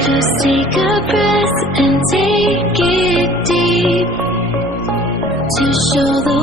Just take a breath and take it deep to show the